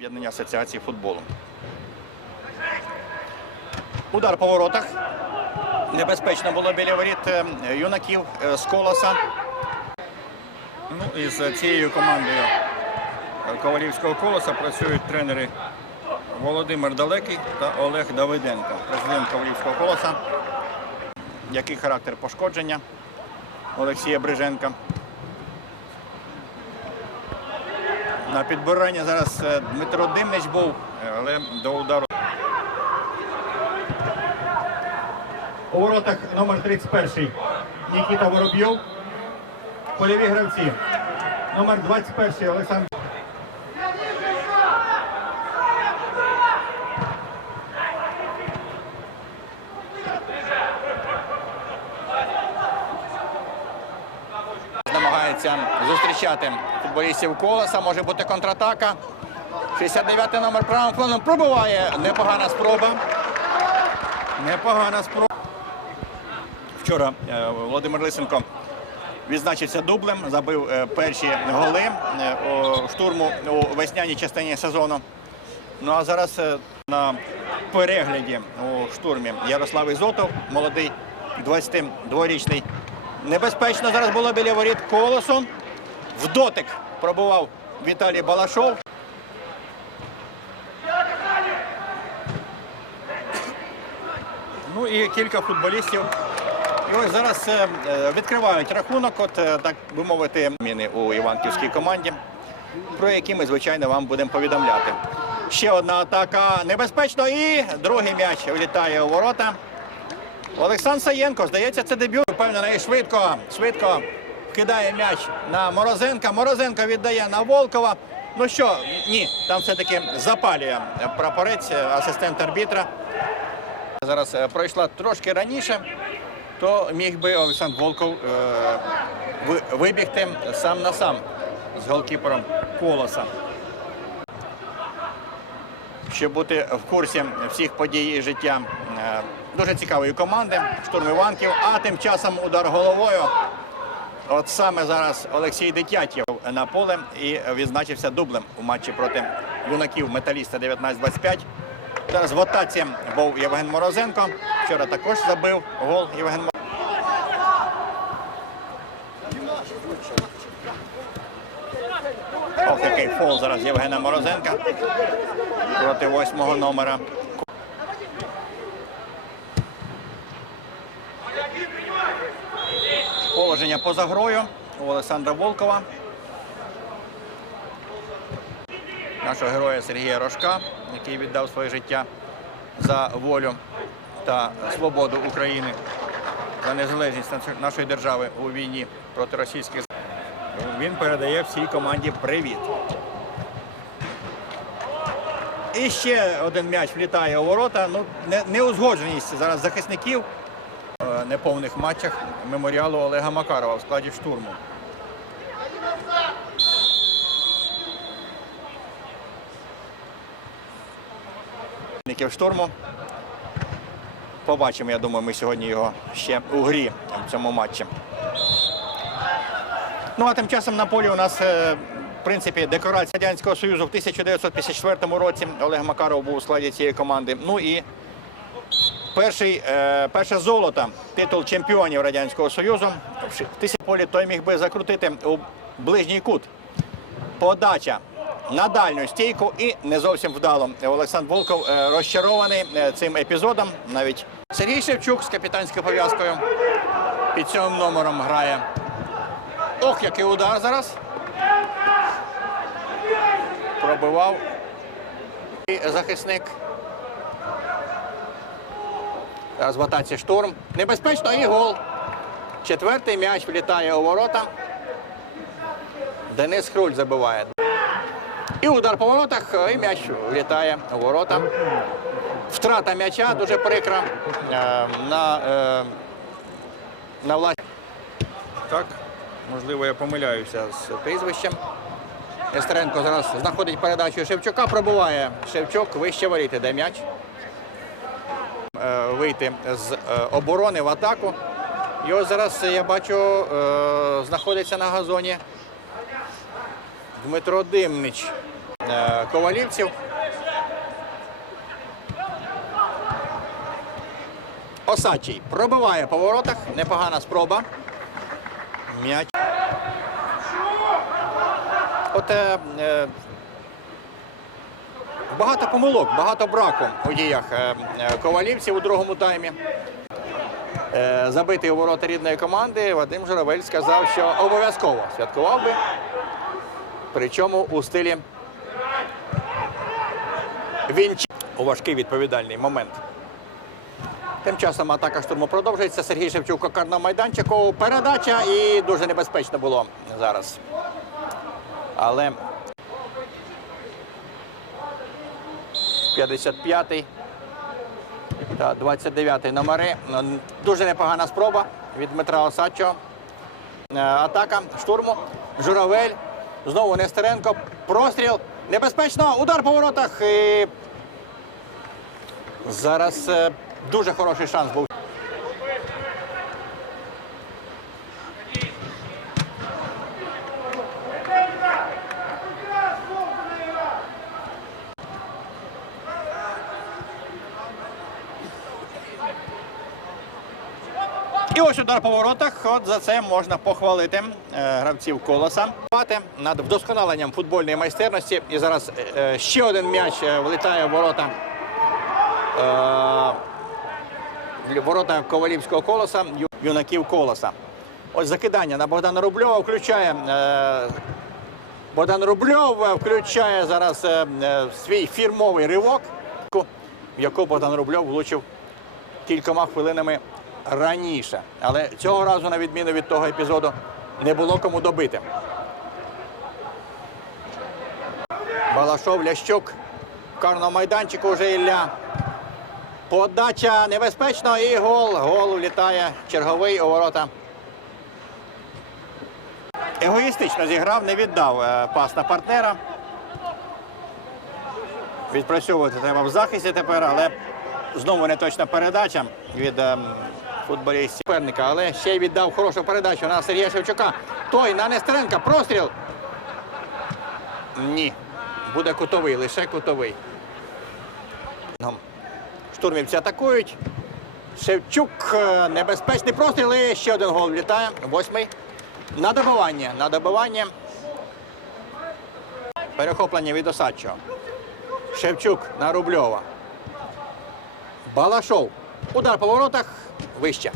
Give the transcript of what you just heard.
об'єднання асоціації футболу. Удар по воротах. Небезпечно було біля воріт е, юнаків е, з колоса. Ну, з цією командою Ковалівського колоса працюють тренери Володимир Далекий та Олег Давиденко, президент Ковалівського колоса. Який характер пошкодження Олексія Бриженка? На підбиранні зараз е, Дмитро Димнич був, е, але до удару. У воротах номер 31 Нікіта Воробйов. Польові гравці. Номер 21 Олександр. Намагається зустрічати футболістів колеса. Може бути контратака. 69-й номер правим флангом пробиває. Непогана спроба. Непогана спроба. Вчора е, Володимир Лисенко відзначився дублем, забив е, перші голи е, штурму у весняній частині сезону. Ну а зараз на перегляді у штурмі Ярослав Ізотов, молодий 22-річний. Небезпечно зараз було біля воріт колесом. В дотик пробував Віталій Балашов. Ну і кілька футболістів. І ось зараз е, е, відкривають рахунок, от е, так би мовити, міни у Іванківській команді, про які ми, звичайно, вам будемо повідомляти. Ще одна атака небезпечно і другий м'яч влітає у ворота. Олександр Саєнко, здається, це дебют. Впевнений швидко, швидко кидає м'яч на Морозенка. Морозенко віддає на Волкова. Ну що, ні, там все-таки запалює прапорець, асистент арбітра. Зараз е, пройшла трошки раніше, то міг би Олександр Волков е, вибігти сам на сам з голкіпером колоса. Щоб бути в курсі всіх подій життя дуже цікавої команди, штурм Іванків, а тим часом удар головою. От саме зараз Олексій Дитятєв на поле і відзначився дублем у матчі проти юнаків металіста 19-25. Зараз в атаці був Євген Морозенко. Вчора також забив гол Євген Морозенко. Ох, який фол зараз Євгена Морозенка проти восьмого номера. Положення поза грою у Олександра Волкова. Нашого героя Сергія Рожка, який віддав своє життя за волю та свободу України, за незалежність нашої держави у війні проти російських. Він передає всій команді привіт. І ще один м'яч влітає у ворота. Ну, не- неузгодженість зараз захисників неповних матчах меморіалу Олега Макарова в складі штурму. Штурму. Побачимо, я думаю, ми сьогодні його ще у грі в цьому матчі. Ну а тим часом на полі у нас е, в принципі декорація Радянського Союзу в 1954 році. Олег Макаров був у складі цієї команди. Ну і перший, е, перше золото, титул чемпіонів Радянського Союзу. В тисячі той міг би закрутити у ближній кут. Подача на дальню стійку і не зовсім вдало. Олександр Волков е, розчарований е, цим епізодом. Навіть Сергій Шевчук з капітанською пов'язкою під цим номером грає. Ох, який удар зараз. Пробивав і захисник. В атаці штурм. Небезпечно і гол. Четвертий м'яч влітає у ворота. Денис Хруль забиває. І удар по воротах, і м'яч влітає у ворота. Втрата м'яча дуже прикра е, на, е, на власні. Так, можливо, я помиляюся з прізвищем. Естеренко зараз знаходить передачу Шевчука, пробуває Шевчук вище воріти, де м'яч. Е, Вийти з е, оборони в атаку. І ось зараз я бачу, е, знаходиться на газоні Дмитро Димнич. е, ковалівців. Осадчий пробиває по воротах. Непогана спроба. М'яч. От е, е, багато помилок, багато браку у діях е, е, ковалівців у другому таймі. Е, забитий у ворота рідної команди, Вадим Журавель сказав, що обов'язково святкував би. Причому у стилі він у важкий відповідальний момент. Тим часом атака штурму продовжується. Сергій Шевчук кокар на майданчику. Передача і дуже небезпечно було зараз. Але 55-й та 29-й номери. Дуже непогана спроба від Дмитра Осадчого. Е, Атака штурму. Журавель. Знову Нестеренко. Простріл. Небезпечно. Удар по воротах. І... Зараз е, дуже хороший шанс був. І ось удар по воротах. От за це можна похвалити е, гравців колоса. Над вдосконаленням футбольної майстерності. І зараз е, ще один м'яч е, влітає в ворота. Е, ворота ковалівського колоса, юнаків колоса. Ось закидання на Богдана Рубльова включає. Е, Богдан Рубльов е, включає зараз е, е, свій фірмовий ривок, в яку Богдан Рубльов влучив кількома хвилинами раніше. Але цього разу, на відміну від того епізоду, не було кому добити. Балашов Лящук. В карному майданчику вже Ілля. Подача небезпечно і гол. Гол влітає черговий у ворота. Егоїстично зіграв, не віддав е, пас на партнера. Відпрацьовувати треба в захисті тепер, але знову неточна передача від ем, футболістів суперника. Але ще й віддав хорошу передачу на Сергія Шевчука. Той на Нестеренка. Простріл. Ні. Буде кутовий, лише кутовий. Штурмівці атакують. Шевчук. е, Небезпечний простріл. І ще один гол влітає. Восьмий. На добивання. На добивання. Перехоплення від Осадчого. Шевчук на Рубльова. Балашов. Удар по воротах. Вище.